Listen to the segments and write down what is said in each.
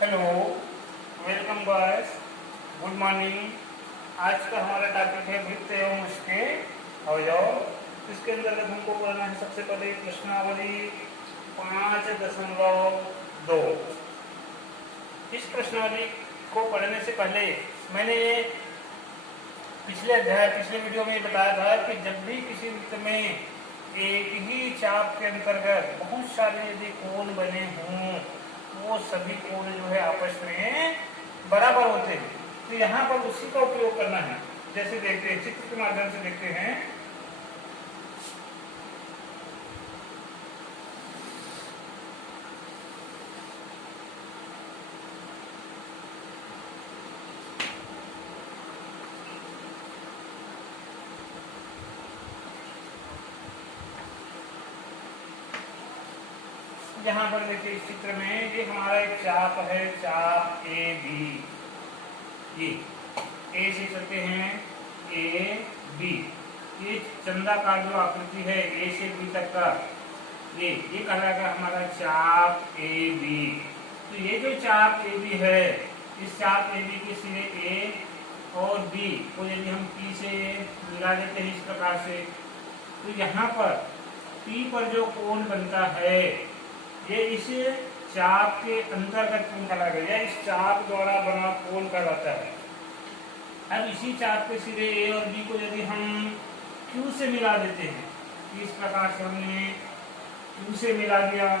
Hello, welcome boys, good morning. आज का हमारा टॉपिक है वृत्त एवं उसके अवयव। इसके अंतर्गत हमको पढ़ना है सबसे पहले प्रश्नावली 5.2। इस प्रश्नावली को पढ़ने से पहले मैंने पिछले वीडियो में बताया था कि जब भी किसी वृत्त में एक ही चाप के अंतर्गत बहुत सारे यदि कोण बने हों, वो सभी कोण जो है आपस में बराबर होते हैं। तो यहाँ पर उसी का उपयोग करना है। जैसे देखते हैं, चित्र के माध्यम से देखते हैं। यहाँ पर देखिए इस चित्र में ये हमारा एक चाप है, चाप ए बी। ये ए से चलते हैं ए बी। ये चंदाकार जो आकृति है ए से बी तक का, ये कहलाएगा हमारा चाप ए बी। तो ये जो चाप ए बी है, इस चाप ए बी के सिरे ए और बी को यदि हम पी से मिला देते हैं इस प्रकार से, तो यहाँ पर पी पर जो कोण बनता है ये इस चाप के अंतर्गत कोण कहलाएगा, या इस चाप द्वारा बना कोण कहलाता है। अब इसी चाप के सिरे ए और बी को यदि हम क्यू से मिला देते हैं, इस प्रकार से हमने क्यू से मिला दिया,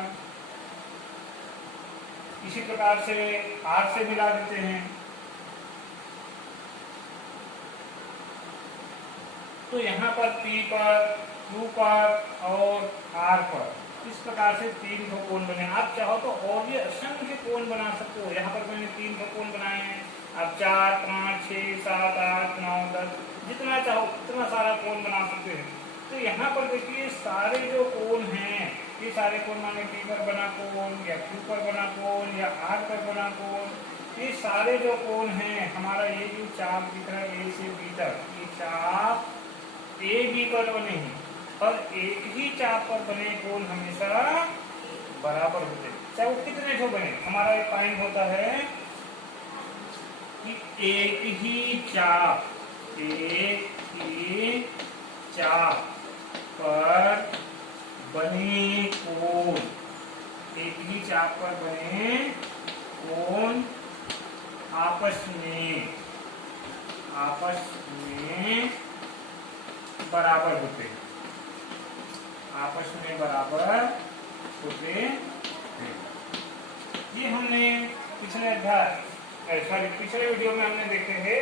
इसी प्रकार से आर से मिला देते हैं, तो यहाँ पर पी पर, क्यू पर और आर पर इस प्रकार से 3 कोण बने। आप चाहो तो और भी असंख्य कोण बना सकते हो। यहाँ पर मैंने 3 कोण बनाए हैं। आप 4, 5, 6, 7, 8, 9, 10 जितना चाहो उतना सारा कोण बना सकते हैं। तो यहाँ पर देखिए सारे जो कोण हैं, ये सारे कोण माने पी पर बना कोण या क्यू पर बना कोण या आर पर बना कोण, ये सारे जो कोण हैं हमारा ये जो चाप दिख रहा है ए से बी तक, ये चाप ए बी पर बने हैं और एक ही चाप पर बने कोण हमेशा बराबर होते हैं, चाहे वो कितने जो बने। हमारा एक पॉइंट होता है कि एक ही चाप पर बने कोण, एक ही चाप पर बने कोण आपस में बराबर होते हैं, आपस में बराबर होते हैं। ये हमने पिछले वीडियो में हमने देखे थे।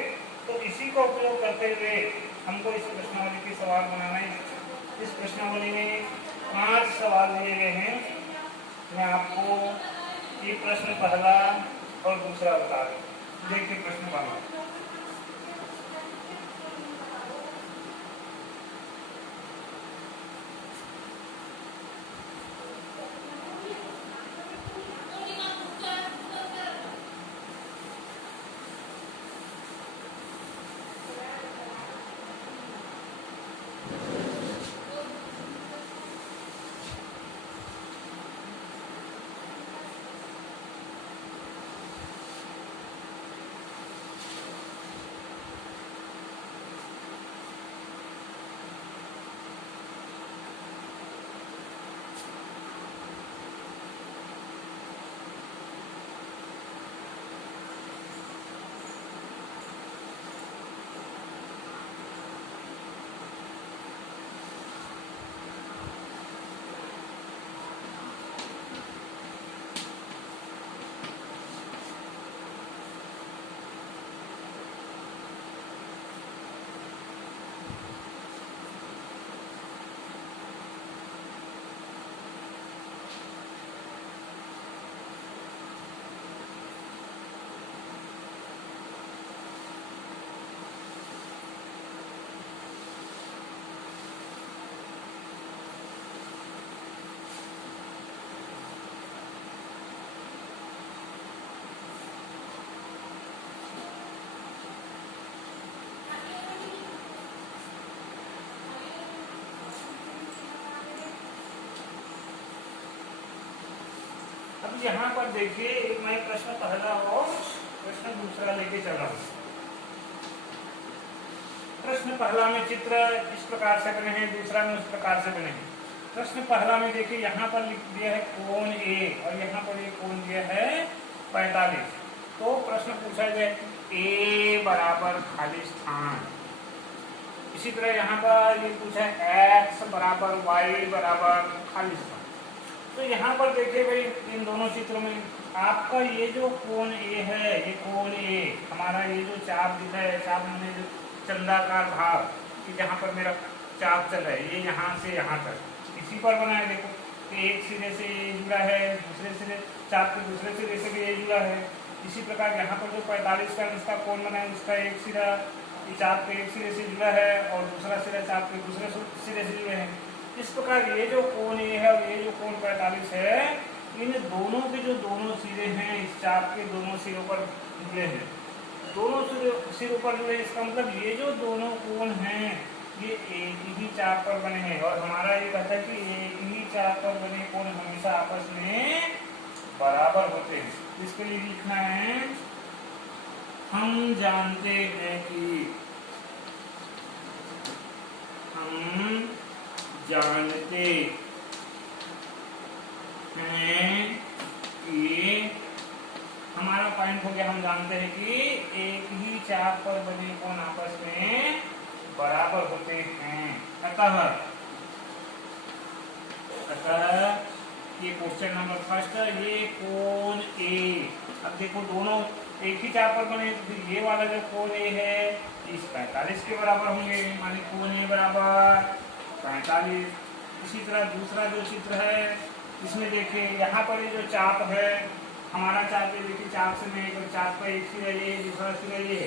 तो इसी को उपयोग करते हुए हमको इस प्रश्नावली के सवाल बनाना है। इस प्रश्नावली में 5 सवाल दिए गए हैं। मैं आपको ये प्रश्न पहला और दूसरा बता दूं। देखिए प्रश्न पहला, यहाँ पर देखिए मैं प्रश्न पहला और प्रश्न दूसरा लेके चला हूँ। प्रश्न पहला में चित्र इस प्रकार से बने हैं, दूसरा में उस प्रकार से बने हैं। प्रश्न पहला में देखिए यहाँ पर लिख दिया है कोण ए और यहाँ पर ये कोण दिया है 45। तो प्रश्न पूछा गया ए बराबर खाली स्थान। इसी तरह यहाँ पर ये पूछा है x बराबर y बराबर खाली स्थान। तो यहाँ पर देखिए भाई इन दोनों चित्रों में आपका ये जो कोण ए है, ये कोण ए हमारा ये जो चाप दिखा है, चाप मैंने जो चंदाकार भाग कि जहाँ पर मेरा चाप चल रहा है ये यहाँ से यहाँ तक इसी पर बना है। देखो कि एक सिरे से ये जुड़ा है, दूसरे सिरे चाप के दूसरे सिरे से भी ये जुड़ा है। इसी प्रकार यहाँ पर जो 45 का इसका कोण बना है उसका एक सिरा चाप के एक सिरे से जुड़ा है और दूसरा सिरा चाप के दूसरे सिरे से जुड़े हैं। इस प्रकार ये जो कोण ये है और ये जो कोण 45 है, इन दोनों के जो दोनों सिरे हैं इस चाप के दोनों सिरों पर जुड़े हैं। दोनों सिरों पर जुड़े, इसका मतलब ये जो दोनों कोण हैं ये एक ही चाप पर बने हैं। और हमारा ये कहता है कि एक ही चाप पर बने कोण हमेशा आपस में बराबर होते हैं। इसके लिए लिखना है हम जानते हैं कि हमारा पॉइंट हो गया, हम जानते हैं कि एक ही चाप पर बने कोण आपस में बराबर होते हैं। अतः ये क्वेश्चन नंबर फर्स्ट, ये कोण ए। अब देखो दोनों एक ही चाप पर बने तो ये वाला जो कोण ए है इस 45 के बराबर होंगे, माने कोण ए बराबर 45। इसी तरह दूसरा जो चित्र है इसमें देखिए यहाँ पर ये जो चाप है हमारा चाप, ये देखिए चाप से मैं एक चाप का एक सिरा ये दूसरा सिरा ये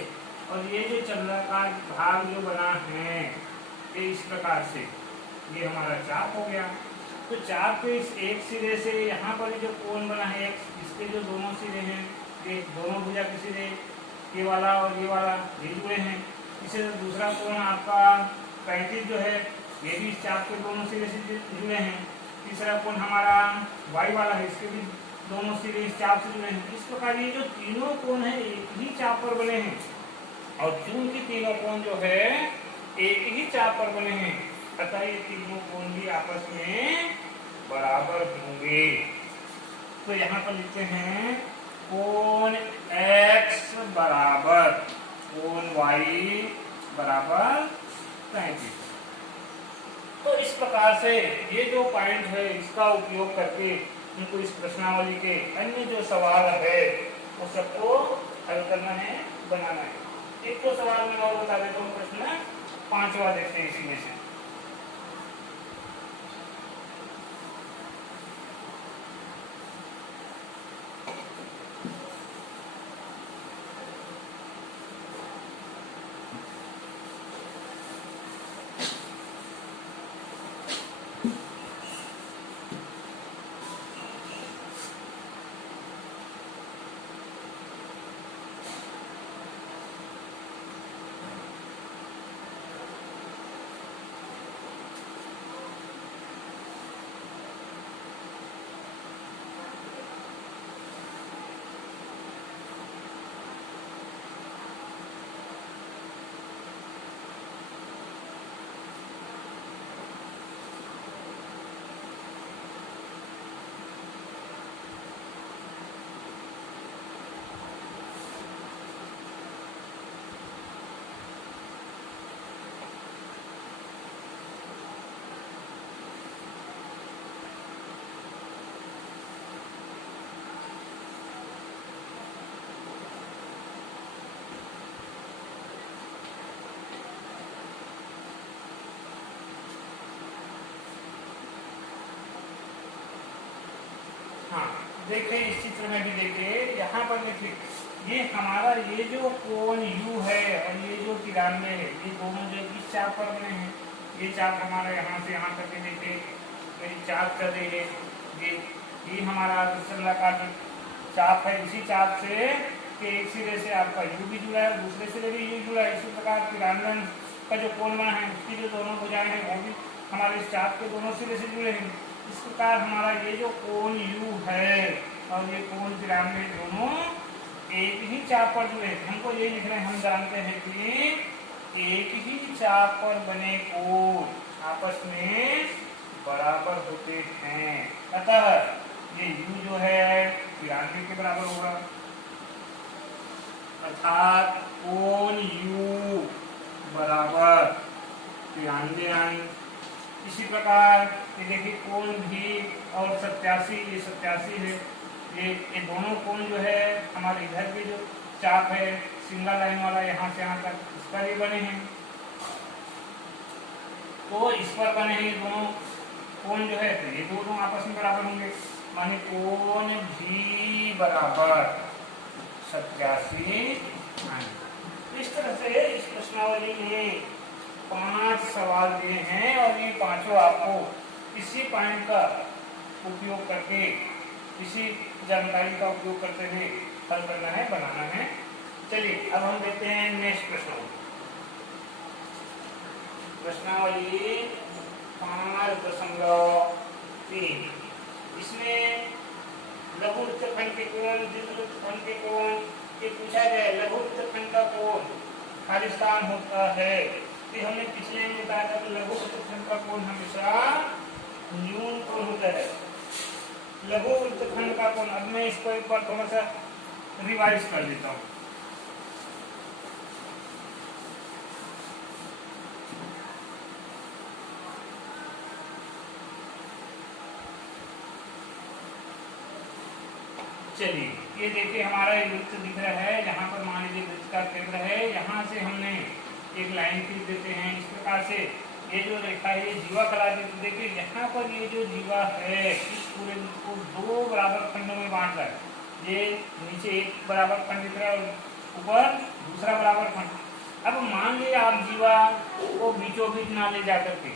और ये जो चंद्राकार भाग जो बना है ये इस प्रकार से ये हमारा चाप हो गया। तो चाप के इस एक सिरे से यहाँ पर जो कोण बना है इसके जो दोनों सिरे हैं ये दोनों भुजा के सिरे ये वाला और ये वाला ये जुड़े हैं। इसे दूसरा कोण आपका 35 जो है ये भी इस चाप के दोनों सिरे से जुड़े हैं। तीसरा कोण हमारा y वाला है, इसके भी दोनों सिरे इस चाप से जुड़े हैं। इस प्रकार ये जो तीनों कोण है एक ही चाप पर बने हैं और चूंकि तीनों कोण जो है एक ही चाप पर बने हैं अतः ये तीनों कोण भी आपस में बराबर होंगे। तो यहाँ पर लिखते हैं कोण x बराबर कोण y बराबर 35। तो इस प्रकार से ये जो पॉइंट है इसका उपयोग करके उनको इस प्रश्नावली के अन्य जो सवाल है वो सबको हल करना है, बनाना है। एक तो सवाल में और बता देता हूँ, प्रश्न 5वां देखते हैं इसी में से। हाँ देखिए इस चित्र में भी देखिए यहाँ पर देखिए ये हमारा ये जो कोण u है और ये जो 93 है ये दोनों जो इस चाप पर बने हैं। ये चाप हमारा यहाँ से यहाँ तक देखिए मेरी चाप चल रही है, ये हमारा चंद्राकार चाप है। इसी चाप से के एक सिरे से आपका u भी जुड़ा है, दूसरे सिरे भी u जुड़ा है। इसी प्रकार 93 का जो कोण बना है उसकी जो दोनों भुजाएं हैं वो भी हमारे इस चाप के दोनों सिरे से जुड़े हैं। इस प्रकार हमारा ये जो कोण u है और ये कोण 93 दोनों एक ही चाप पर जुड़े। हमको ये लिखना है, हम जानते हैं कि एक ही चाप पर बने कोण आपस में बराबर होते हैं, अतः ये u जो है 93 के बराबर होगा, अर्थात कोण u बराबर 93 अंश। इसी प्रकार ये देखिए कोण भी और 87, ये 87 है, ये दोनों कोण जो है हमारे इधर के जो चाप है सिंगल लाइन वाला यहाँ से यहाँ तक, इस पर ये बने हैं, तो इस पर बने हैं दोनों कोण जो है, तो ये दोनों आपस में बराबर होंगे, माने कोण भी बराबर 87 अंश। इस तरह से इस प्रश्नावली में 5 सवाल दिए हैं और ये पांचों आपको इसी पॉइंट का उपयोग करके, इसी जानकारी का उपयोग करते हुए हल करना है, बनाना है। चलिए अब हम देखते हैं नेक्स्ट प्रश्नावली 5.3। इसमें लघु वृत्तखंड के कोण, दीर्घ वृत्तखंड के कोण ये पूछा गया है। लघु वृत्तखंड का कोण खाली स्थान होता है, तो हमने पिछले में बताया था कि लघु वृत्तखंड का कोण हमेशा न्यून कोण होता है। लघु वृत्तखंड का कोण, अब मैं इसको एक बार थोड़ा सा रिवाइज कर देता हूँ। चलिए ये देखिए हमारा एक वृत्त दिख रहा है, यहाँ पर मान लीजिए वृत्त का केंद्र है, यहाँ से हमने एक लाइन खींच देते हैं इस प्रकार से। ये जो रेखा है ये जीवा कहलाती है। देखिए यहाँ पर ये जो जीवा है इस पूरे वृत्त को 2 बराबर खंडों में बांट रहा है। ये नीचे एक बराबर खंड दिख रहा है और ऊपर दूसरा बराबर खंड। अब मान लीजिए आप जीवा को बीचों बीच ना ले जाकर के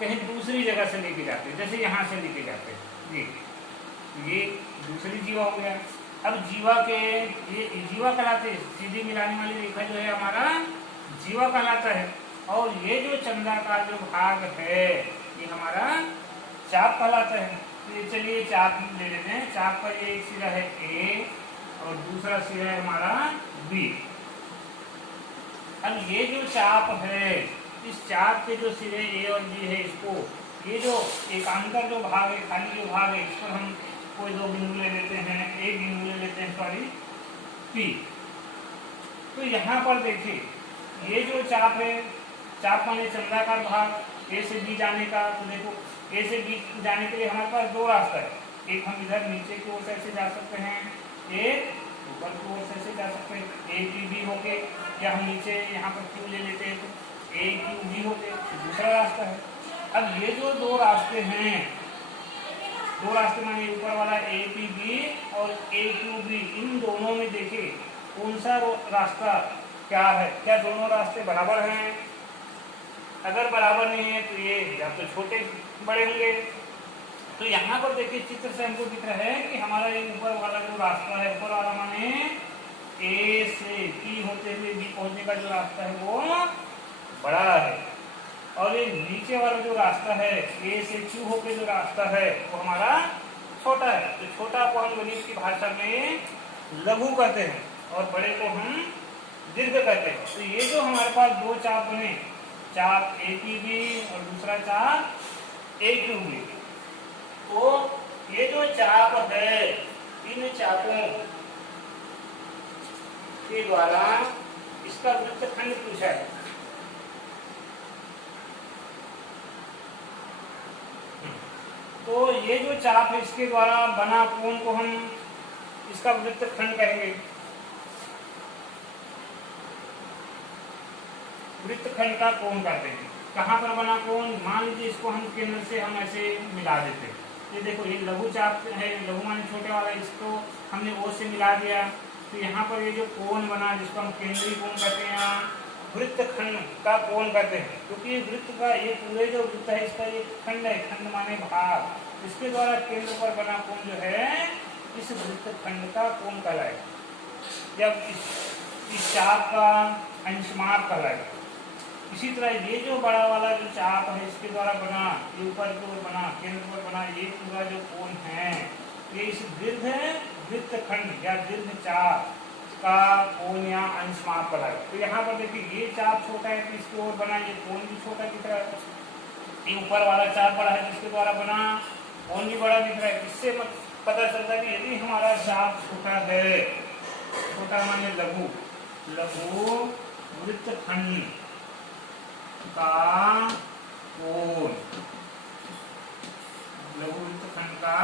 कहीं दूसरी जगह से लेके जाते हैं, जैसे यहाँ से लेके जाते हैं, ये दूसरी जीवा हो गया। अब जीवा के ये जीवा कहलाते हैं, सीधी मिलाने वाली रेखा जो है हमारा जीवा कहलाता है, और ये जो चंद्राकार जो भाग है ये हमारा चाप कहलाता है। तो ये चलिए चाप ले लेते हैं। चाप पर ये एक सिरा है ए और दूसरा सिरा है हमारा बी। अब ये जो चाप है, इस चाप के जो सिरे ए और बी है, इसको ये जो एकांतर जो भाग है, खाली जो भाग है, इस पर हम कोई 2 बिंदु ले लेते हैं, एक बिंदु ले लेते हैं, सॉरी पी। तो यहाँ पर देखिए ये जो चाप है, चाप माने चंद्राकार भाग ए से बी जाने का, तो देखो ए से बी जाने के लिए हमारे पास 2 रास्ता है। एक हम इधर नीचे की ओर से जा सकते हैं, एक ऊपर की ओर से जा सकते हैं, ए क्यू बी हो गए, या हम नीचे यहाँ पर क्यू ले लेते हैं तो ए क्यू बी हो गए, दूसरा रास्ता है। अब ये जो 2 रास्ते हैं, 2 रास्ते माने ऊपर वाला ए पी बी और ए क्यू बी, इन दोनों में देखिए कौन सा रास्ता क्या है, क्या दोनों रास्ते बराबर हैं? अगर बराबर नहीं है तो ये या तो छोटे बड़े होंगे। तो यहाँ पर देखिए चित्र से हमको दिख रहा है कि हमारा ये ऊपर वाला जो रास्ता है, ऊपर वाला माने ए से पी होते हुए बी पहुंचने का जो रास्ता है वो बड़ा है, और ये नीचे वाला जो रास्ता है ए से क्यू होकर जो रास्ता है वो हमारा छोटा है। तो छोटा को हम गणित की भाषा में लघु कहते हैं और बड़े को हम दीर्घ कहते हैं। तो ये जो हमारे पास 2 चाप बने, चाप ए पी बी और दूसरा चाप ए क्यू बी, तो ये जो चाप है इन चापों के द्वारा इसका वृत्तखंड पूछा है। तो ये जो चाप है इसके द्वारा बना कोण को हम इसका वृत्तखंड कहेंगे। वृत्तखंड का कोण कहते हैं। कहाँ पर बना कोण? मान लीजिए इसको हम केंद्र से हम ऐसे मिला देते हैं। ये देखो ये लघु चाप है, लघु माने छोटे वाला, इसको हमने ओ से मिला दिया। तो यहाँ पर ये जो कोण बना जिसको हम केंद्रीय कोण कहते हैं, वृत्तखंड का कोण कहते हैं, क्योंकि वृत्त का ये पूरे जो वृत्त है इसका ये खंड है, खंड माने भाग, इसके द्वारा केंद्र पर बना कोण जो है इस वृत्तखंड का कोण कहलाएगा, जब इस चाप का अंशमाप कहलाएगा। इसी तरह ये जो बड़ा वाला जो चाप है इसके द्वारा बना, ये ऊपर की ओर बना, केंद्र पर बना, ये पूरा जो कोण है ये इस दीर्घ वृत्तखंड या दीर्घ चाप का कोण या अंश माप बढ़ाए। तो यहाँ पर देखिए ये चाप छोटा है तो इसकी ओर बना, ये कोण भी छोटा दिख रहा है। ये ऊपर वाला चाप बड़ा है जिसके द्वारा बना कोण भी बड़ा दिख रहा है। इससे पता चलता है कि यदि हमारा चाप छोटा है, छोटा माने लघु, लघु वृत्तखंड का कोण, लघु वृत्तखंड का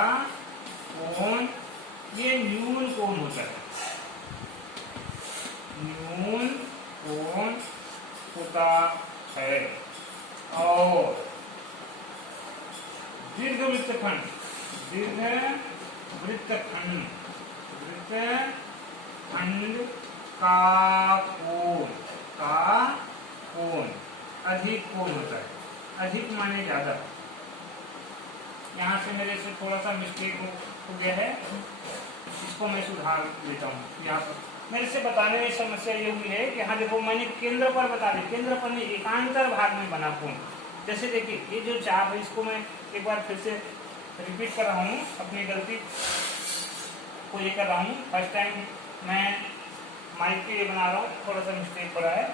कोण ये न्यून कोण होता है, न्यून कोण होता है। और दीर्घ वृत्तखंड, दीर्घ वृत्तखंड, वृत्तखंड का कोण, का कोण अधिक कोण होता है। अधिक माने ज्यादा। यहाँ से मेरे से थोड़ा सा मिस्टेक हो गया है, इसको मैं सुधार देता हूँ। यहाँ पर मेरे से बताने में समस्या ये हुई है कि हाँ देखो मैंने केंद्र पर बता दी, केंद्र पर में एकांतर भाग में बना कोण। जैसे देखिए ये जो चाप है इसको मैं एक बार फिर से रिपीट कर रहा हूँ, अपनी गलती को ये कर रहा हूँ। फर्स्ट टाइम मैं माइक के लिए बना रहा हूँ, थोड़ा सा मिस्टेक पड़ा है।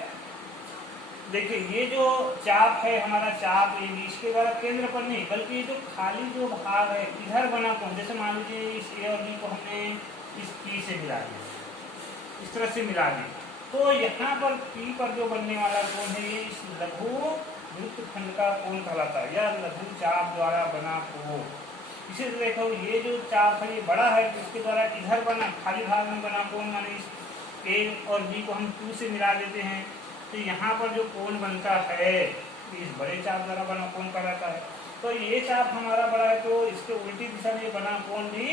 देखिए ये जो चाप है हमारा चाप ए बी, इसके द्वारा केंद्र पर नहीं बल्कि ये जो खाली जो भाग है इधर बना कोण, जैसे मान लीजिए इस ए और बी को हमने इस पी से मिला दिया, इस तरह से मिला दिया, तो यहाँ पर पी पर जो बनने वाला कोण है ये इस लघु वृत्तखंड का कोण कहलाता है, या लघु चाप द्वारा बना कोण। इसी तरह देखो ये जो चाप है ये बड़ा है तो इसके द्वारा इधर बना खाली भाग में बना कोण, माने इस ए और बी को हम 2 से मिला देते हैं, तो यहाँ पर जो कोण बनता है इस बड़े चाप द्वारा बना कोण कहलाता है। तो ये चाप हमारा बड़ा है तो इसके उल्टी दिशा में बना कोण भी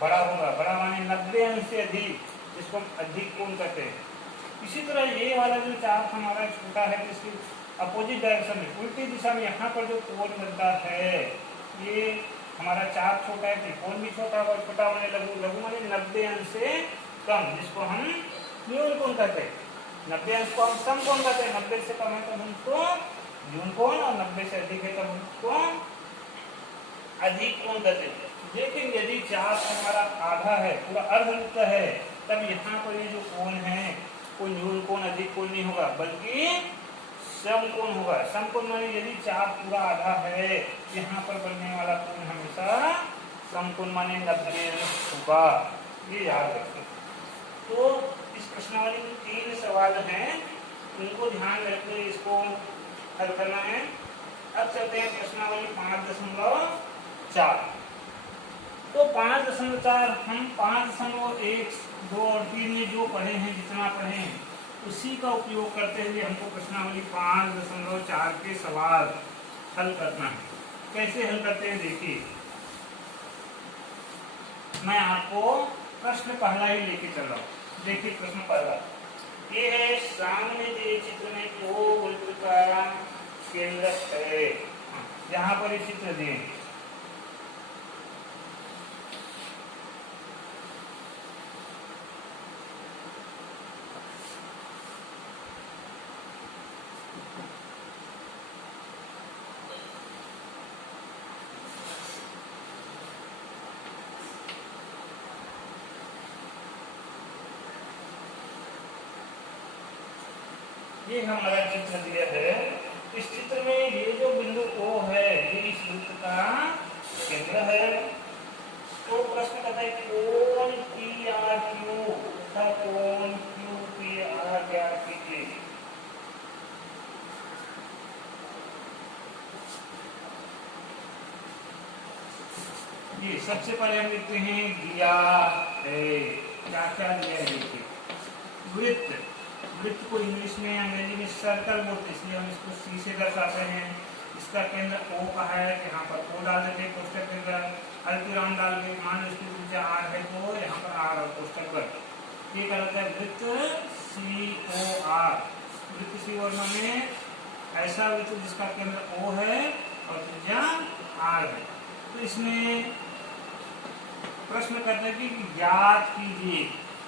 बड़ा होगा। बड़ा माने 90 अंश से अधिक, जिसको हम अधिक कोण कहते हैं। इसी तरह ये वाला जो चाप हमारा छोटा है तो इसकी अपोजिट डायरेक्शन में उल्टी दिशा में यहाँ पर जो कोण बनता है, ये हमारा चाप छोटा है तो कोण भी छोटा होगा। छोटा माने लघु, लघु माने 90 अंश से कम, जिसको हम न्यून कोण कहते हैं। 90 अंश को हम सम कोण कहते हैं, 90 से कम है तो हम उसको न्यून कोण, और 90 से अधिक है तो हम उसको अधिक कोण कहते हैं। लेकिन यदि चाप हमारा आधा है, पूरा अर्धवृत्त है, तब यहाँ पर ये जो कोण है कोई न्यून कोण अधिक कोण नहीं होगा बल्कि सम कोण होगा। सम कोण माने यदि चाप पूरा आधा है, यहाँ पर बनने वाला कोण हमेशा सम कोण माने 90 अंश होगा। ये याद रखें। तो इस प्रश्नावली में 3 सवाल हैं, उनको ध्यान रखकर इसको हल करना है। अब चलते हैं प्रश्नावली 5.4। तो 5.4 हम 5.1, 2 और 3 में जो पढ़े हैं, जितना पढ़े हैं उसी का उपयोग करते हुए हमको प्रश्नावली 5.4 के सवाल हल करना है। कैसे हल करते हैं देखिए, मैं आपको प्रश्न पहला ही लेके चल रहा हूँ। देखिए प्रश्न पहला ये है, सामने दिए चित्र में 2 वृत्त का केंद्र है। यहाँ पर ये चित्र दिए, ये हमारा चित्र दिया है। इस चित्र में ये जो बिंदु O है ये इस वृत्त का केंद्र है। तो प्रश्न कहता है कोण PRQ तथा कोण QPR ज्ञात कीजिए। ये सबसे पहले हम लिखते हैं दिया है, क्या क्या दिया है देखिए। वृत्त, वृत्त को इंग्लिश में अंग्रेजी में सर्कल बोलते हैं, इसलिए हम इसको सी से दर्शाते हैं। इसका केंद्र O का है, यहाँ पर O डाल देते हैं कोष्ठक के अंदर, अल्पविराम डाल के, मान लो इसकी त्रिज्या R है तो यहाँ पर R और कोष्ठक पर ये कहलाता है वृत्त COR। वृत्त COR माने ऐसा वृत्त जिसका केंद्र O है और त्रिज्या R है। तो इसमें प्रश्न करने की ज्ञात कीजिए,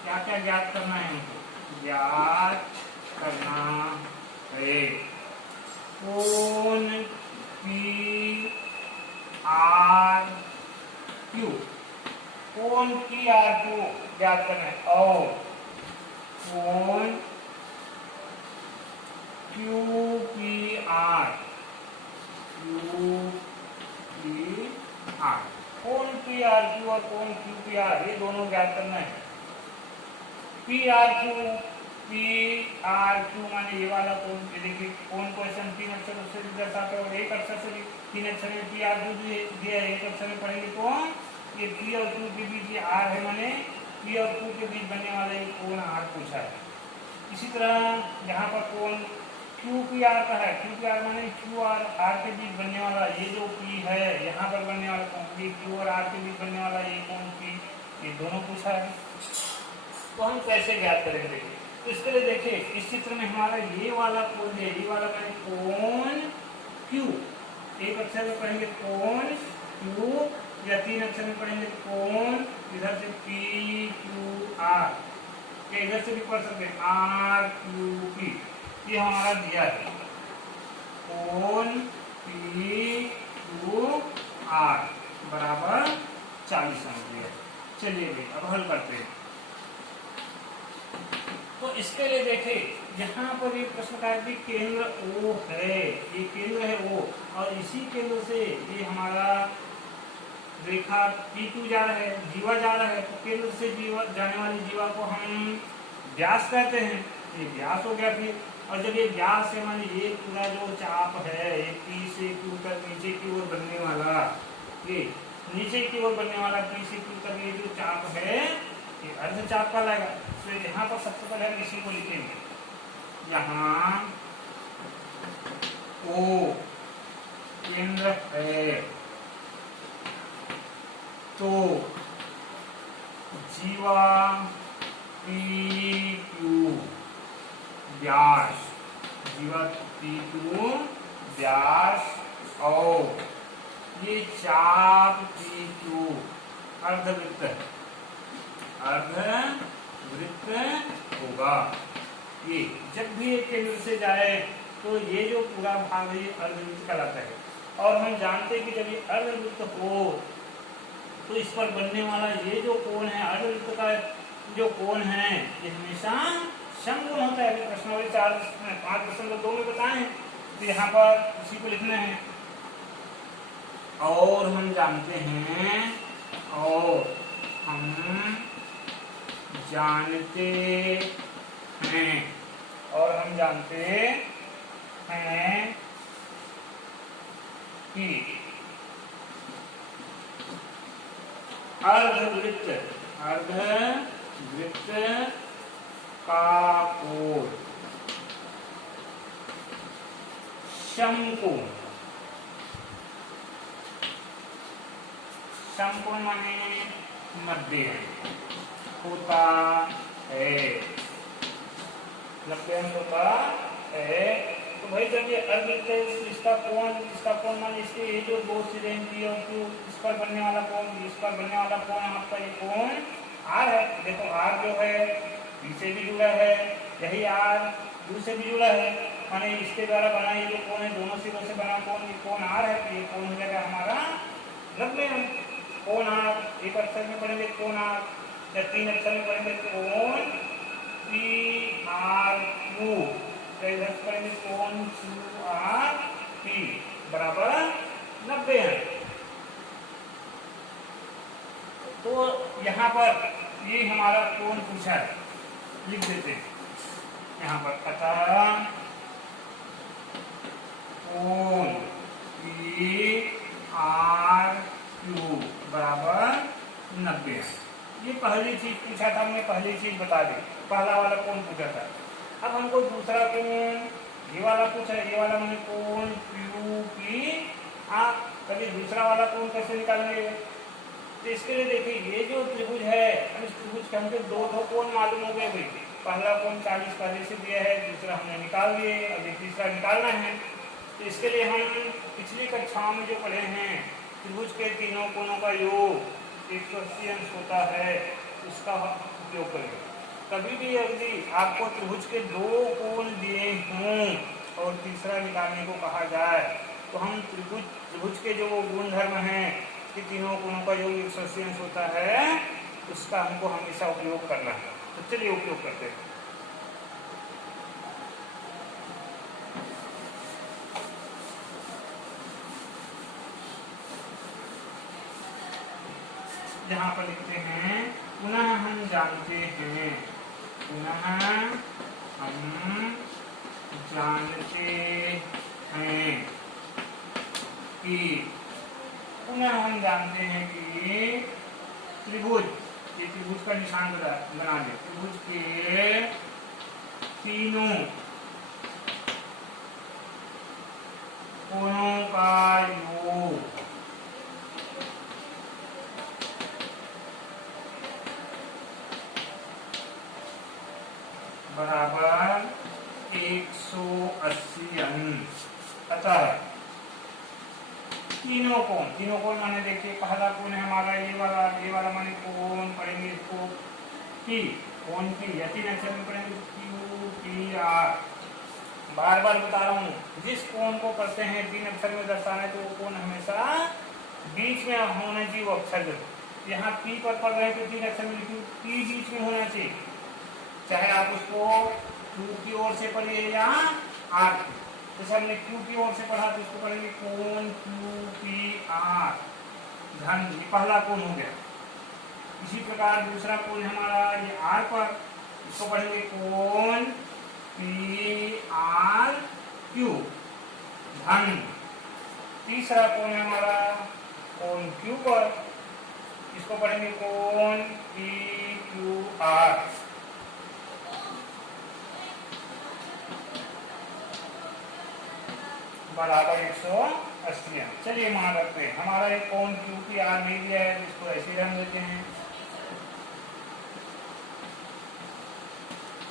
क्या क्या ज्ञात करना है हमको, ज्ञात करना है कोण PRQ कोण PRQ ज्ञात करना है और कोण QPR कोण PRQ और कोण QPR ये दोनों ज्ञात करना है। PRQ माने ये वाला कोण, ये देखिए कोण क्वेश्चन 3 अक्षरों से दर्शाते और एक अक्षर से भी 3 अक्षर में PRQ दिया है, एक अक्षर में पढ़ेंगे तो ये P और Q के बीच ये R है, माने P और Q के बीच बनने वाला ये कोण R पूछा है। इसी तरह यहाँ पर कोण QPR का है, QPR माने Q और R के बीच बनने वाला ये जो P है, यहाँ पर बनने वाला कोण ये Q और R के बीच बनने वाला ये कोण P, ये दोनों पूछा है। तो हम कैसे ज्ञात करेंगे? तो इसके लिए देखिए इस चित्र में हमारा ये वाला कोण है, ये वाला माने कोण Q, एक अक्षर में पढ़ेंगे कोण Q या 3 अक्षर में पढ़ेंगे कोण इधर से PQR, इधर से भी पढ़ सकते RQP, ये हमारा दिया है कोण PQR बराबर 40 अंक। चलिए भाई अब हल करते हैं। तो इसके लिए देखें यहाँ पर ये प्रश्न का है केंद्र O है, ये केंद्र है O और इसी केंद्र से ये हमारा रेखा P2 जा रहा है, जीवा जा रहा है, तो केंद्र से जीवा जाने वाली जीवा को हम व्यास कहते हैं, ये व्यास हो गया फिर। और जब ये व्यास है माने ये पूरा जो चाप है ये P से Q तक नीचे की ओर बनने वाला, ये नीचे की ओर बनने वाला P से Q तक ये जो चाप है ये अर्धचाप कहलाएगा। तो यहाँ पर सबसे पहले हम इसी को लिखेंगे, यहाँ O केंद्र है तो जीवा PQ व्यास, जीवा PQ व्यास और ये चाप PQ अर्धवृत्त होगा। ये जब भी एक केंद्र से जाए तो ये जो पूरा भाग है अर्धवृत्त कहलाता है। और हम जानते हैं कि जब ये अर्धवृत्त हो तो इस पर बनने वाला ये जो कोण है, अर्धवृत्त का जो कोण है ये हमेशा समकोण होता है। प्रश्नावली 5.2 में बताए हैं, तो यहाँ पर उसी को लिखना है। और हम जानते हैं कि अर्धवृत्त का कोण समकोण, समकोण माने 90 होता है, 90 होता है। तो भाई जब ये अर्धवृत्त है इसका कोण माने इसके ये जो दो सिरे P और Q इस पर बनने वाला कोण, इस पर बनने वाला कोण आपका ये कोण R है। देखो R जो है P से भी जुड़ा है, यही R Q से भी जुड़ा है, माने इसके द्वारा बना ये जो कोण है दोनों सिरों से बना कोण, ये कोण R है। तो ये कोण हो जाएगा हमारा 90 कोण R। एक अक्षर में पढ़ेंगे कोण R या 3 अक्षर में पढ़ेंगे कोण PRQ, इधर पढ़ेंगे कोण QRP बराबर 90 है। तो यहाँ पर ये हमारा कोण पूछा है, लिख देते हैं यहाँ पर, अतः कोण PRQ बराबर 90 है। ये पहली चीज पूछा था हमने, पहली चीज बता दी, पहला वाला कोण पूछा था। अब हमको दूसरा कोण ये वाला पूछा है, ये वाला मैंने कोण QPR, कभी दूसरा वाला कोण कैसे निकालेंगे? तो इसके लिए देखिए ये जो त्रिभुज है, इस त्रिभुज के हमको दो कोण मालूम हो गए भाई। पहला कोण 40 पहले से दिया है, दूसरा हमने निकाल दिए, अभी तीसरा निकालना है। तो इसके लिए हम पिछली कक्षाओं में जो पढ़े हैं त्रिभुज के तीनों कोणों का योग 180 अंश होता है, उसका उपयोग करेंगे। कभी भी यदि आपको त्रिभुज के दो कोण दिए हों और तीसरा निकालने को कहा जाए तो हम त्रिभुज के जो गुणधर्म हैं कि तीनों कोणों का जो 180 अंश होता है उसका हमको हमेशा उपयोग करना है। तो चलिए उपयोग करते हैं। यहाँ पर लिखते हैं पुनः हम जानते हैं, पुनः हम जानते हैं कि, पुनः हम जानते हैं कि त्रिभुज, ये त्रिभुज का निशान बना दे, त्रिभुज के तीनों कोणों का योग बराबर 180 अंश। अतः तीनों कोण माने देखिए पहला कोण है हमारा ये वाला माने कोण पढ़ेंगे इसको पी, कोण पी या 3 अक्षर में पढ़ेंगे क्यू पी आर। बार बार बता रहा हूँ, जिस कोण को करते हैं 3 अक्षर में दर्शाना है तो वो कोण हमेशा बीच में होना चाहिए, वो अक्षर। यहाँ पी पर पढ़ रहे हैं तो 3 अक्षर में लिखिए, पी बीच में होना चाहिए, चाहे आप उसको क्यू की ओर से पढ़िए या आर। जैसे हमने क्यू की ओर से पढ़ा तो इसको पढ़ेंगे कोण क्यू पी आर धन, ये पहला कोण हो गया। इसी प्रकार दूसरा कोण हमारा ये आर पर, इसको पढ़ेंगे कोण पी आर क्यू धन। तीसरा कोण है हमारा कोण क्यू पर, इसको पढ़ेंगे कोण पी क्यू आर बराबर 180 अंश। चलिए मान रखते हैं हमारा एक कोण क्यू पी आर मिल गया है, इसको ऐसे रंग देते हैं।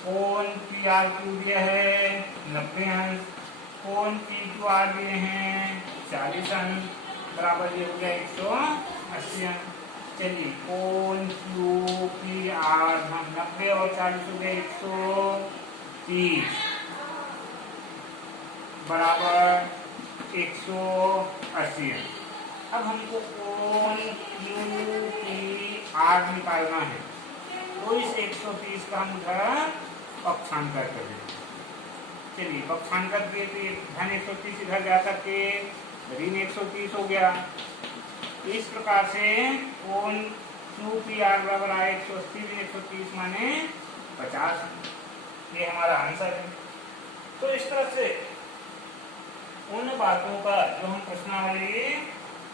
कोण पी आर क्यू दिया है 90 अंश, कोण पी क्यू आर दिए हैं 40 अंश, बराबर ये हो गया 180 अंश। चलिए कोण क्यू पी आर हम 90 और 40 हो गए 130 बराबर 180 अंश। अब हमको कोण क्यू पी आर निकालना है, तो इस 130 का हम उधर पक्षांतर कर देंगे। चलिए पक्षांतर किए तो धन 130 इधर जा करके ऋण 130 हो गया। इस प्रकार से कोण क्यू पी आर बराबर आए 180 ऋण 130 माने 50। ये हमारा आंसर है। तो इस तरह से उन बातों का जो हम प्रश्नावली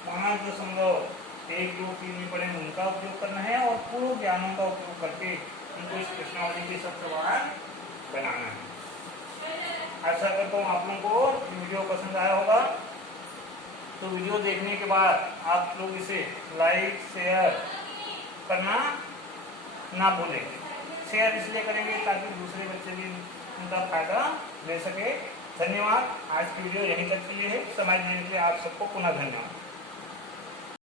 5.123 में पढ़े उनका उपयोग करना है और पूर्व ज्ञानों का उपयोग करके उनको इस प्रश्नावली के सब सवाल बनाना है। आशा करता हूँ आप लोगों को वीडियो पसंद आया होगा। तो वीडियो देखने के बाद आप लोग इसे लाइक शेयर करना ना भूलें। शेयर इसलिए करेंगे ताकि दूसरे बच्चे भी उनका फायदा ले सके। धन्यवाद। आज की वीडियो यहीं तक के लिए है। समझने के लिए आप सबको पुनः धन्यवाद।